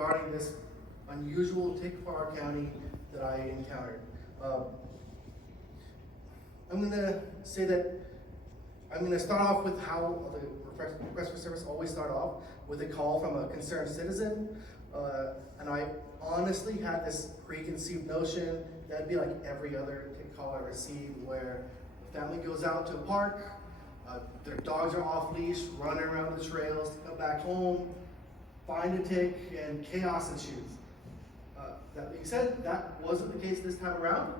regarding this unusual tick for our county that I encountered. I'm gonna say that I'm gonna start off with how the request for service always start off with a call from a concerned citizen. And I honestly had this preconceived notion that'd be like every other tick call I receive, where a family goes out to a park, their dogs are off leash, running around the trails, come back home, find a tick, and chaos ensues. That being said, that wasn't the case this time around.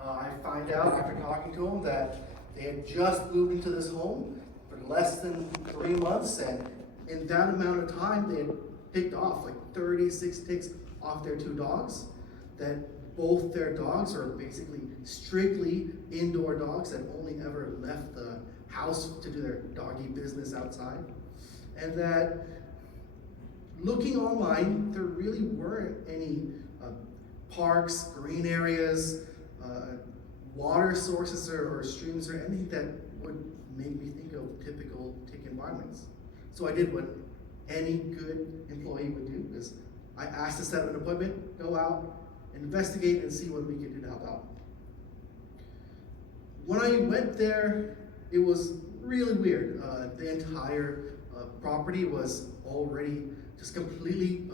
I find out after talking to them that they had just moved into this home for less than 3 months, and in that amount of time, they had picked off like 36 ticks off their 2 dogs. That both their dogs are basically strictly indoor dogs that only ever left the house to do their doggy business outside. And that looking online, there really weren't any parks, green areas, water sources or streams or anything that would make me think of typical tick environments. So I did what any good employee would do, is I asked to set up an appointment, go out, investigate, and see what we could do to help out. When I went there, it was really weird. The entire property was already just completely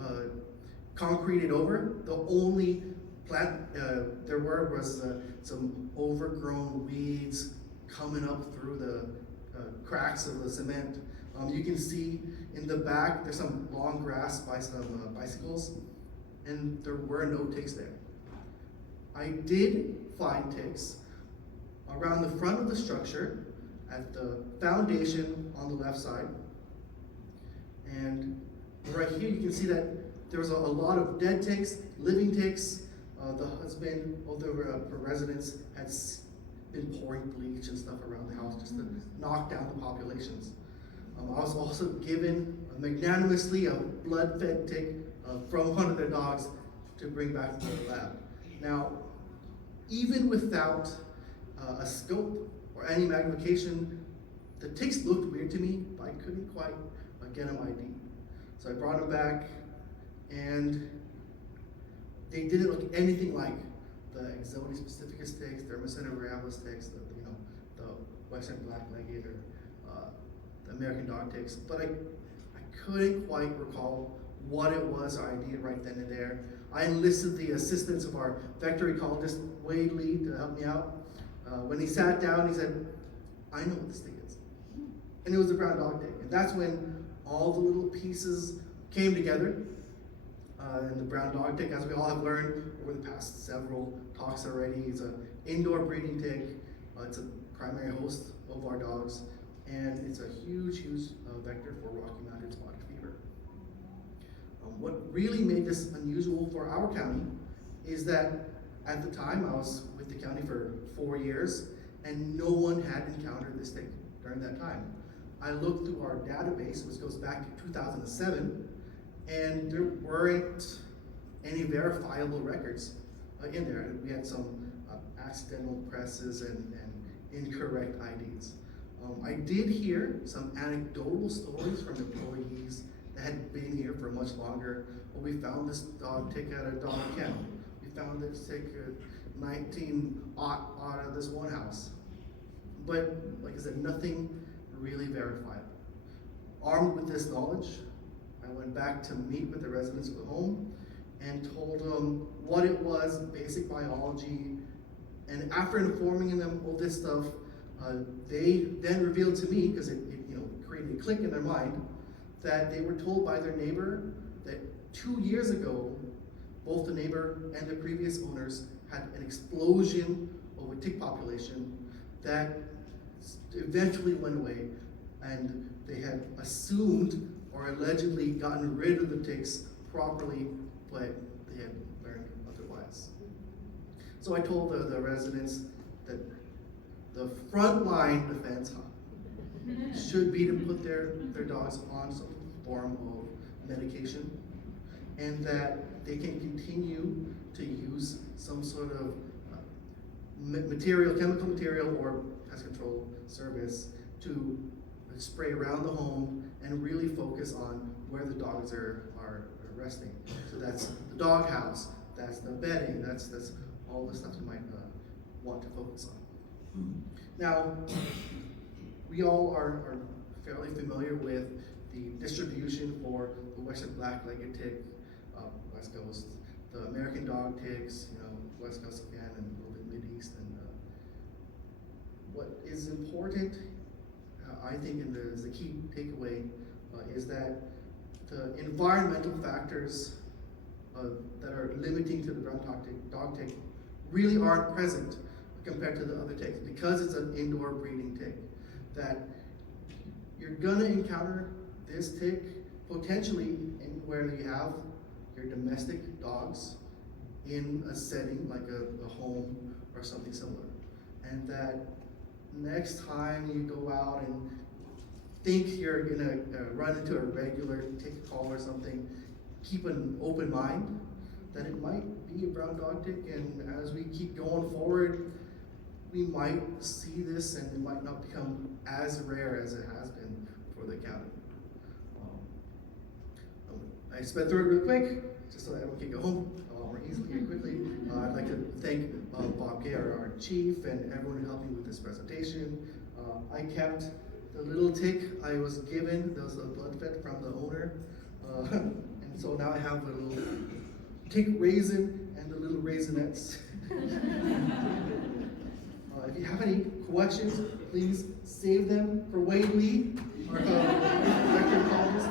concreted over. The only plant there was some overgrown weeds coming up through the cracks of the cement. You can see in the back there's some long grass by some bicycles, and there were no ticks there. I did find ticks around the front of the structure at the foundation on the left side. And right here you can see that there was a lot of dead ticks, living ticks. The husband of the residents had been pouring bleach and stuff around the house just to knock down the populations. I was also given magnanimously a blood-fed tick from one of their dogs to bring back to the lab. Now, even without a scope or any magnification, the ticks looked weird to me, but I couldn't quite get them ID. So I brought them back, and they didn't look anything like the Exodes pacificus ticks, Thermocenta variabilis ticks, the Western black-legged or the American dog ticks, but I couldn't quite recall what it was or ID right then and there. I enlisted the assistance of our vector ecologist, Wade Lee, to help me out. When he sat down, he said, "I know what this tick is." And it was a brown dog tick. And that's when all the little pieces came together. And the brown dog tick, as we all have learned over the past several talks already, is an indoor breeding tick. It's a primary host of our dogs, and it's a huge vector for Rocky Mountain spotted fever. What really made this unusual for our county is that at the time I was with the county for 4 years, and no one had encountered this tick during that time. I looked through our database, which goes back to 2007, and there weren't any verifiable records in there. We had some accidental presses and incorrect IDs. I did hear some anecdotal stories from employees that had been here for much longer. Well, we found this dog tick at a dog kennel. We found this tick at 19-aught at this one house. But like I said, nothing really verifiable. Armed with this knowledge, I went back to meet with the residents of the home and told them what it was, basic biology. And after informing them of this stuff, they then revealed to me, because it created a click in their mind, that they were told by their neighbor that 2 years ago, both the neighbor and the previous owners had an explosion of a tick population that eventually went away, and they had assumed or allegedly gotten rid of the ticks properly, but they had learned otherwise. So I told the residents that the frontline defense should be to put their dogs on some form of medication, and that they can continue to use some sort of chemical material or pest control service to spray around the home and really focus on where the dogs are resting, so that's the dog house, that's the bedding, that's all the stuff you might want to focus on. Now, we all are fairly familiar with the distribution for the Western black-legged tick, West Coast, the American dog ticks, West Coast again, and a little bit Mid-East. And what is important, I think, and the key takeaway is that the environmental factors that are limiting to the brown dog tick really aren't present compared to the other ticks, because it's an indoor breeding tick. That you're gonna encounter this tick potentially anywhere you have your domestic dogs in a setting like a home or something similar. And that next time you go out and think you're gonna run into a regular tick call or something, keep an open mind that it might be a brown dog tick, and as we keep going forward, we might see this and it might not become as rare as it has been for the county. I sped through it real quick, just so that everyone can go home a lot more easily and quickly. I'd like to thank Bob Gay, our chief, and everyone who helped me with this presentation. I kept the little tick I was given, there was a blood fed from the owner, and so now I have a little tick raisin and the little raisinettes. If you have any questions, please save them for Wade Lee, our director of colleges.